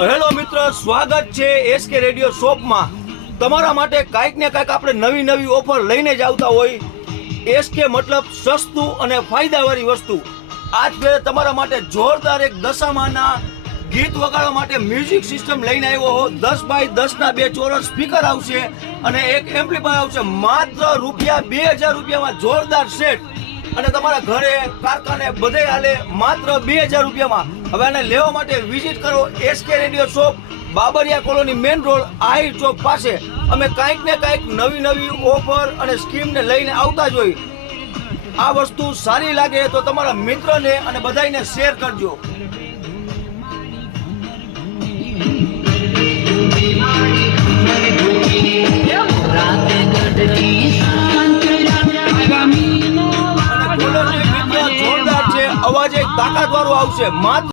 Hello મિત્ર, સ્વાગત છે એસકે રેડિયો શોપમાં. તમારા માટે કાંઈક ને કાંઈક આપણે નવી નવી ઓફર લઈને જ આવતા હોય. એસકે મતલબ સસ્તું અને ફાયદાવાળી વસ્તુ. આજ ફેરે તમારા માટે જોરદાર એક દશામાના ગીત વગાડવા માટે મ્યુઝિક સિસ્ટમ લઈને આવ્યો હો. 10x10 બે ચોરસ સ્પીકર આવશે અને એક એમ્પ્લીફાયર આવશે. માત્ર ₹2000 રૂપિયામાં જોરદાર સેટ. અને તમારા ઘરે કારખાને બધે હાલે માત્ર ₹2000. હવે આને લેવા માટે વિઝિટ કરો SK radio shop, Babariya colony main road, Ahir Chowk પાસે. અમે કાંઈક ને કાંઈક નવી નવી ઓફર અને સ્કીમને લઈને આવતા જ હોય. આ વસ્તુ સારી લાગે તો તમારા મિત્રને અને બધાને શેર કરજો. જોરદાર છે, અવાજ એક તાકાત વાળો આવશે. માત્ર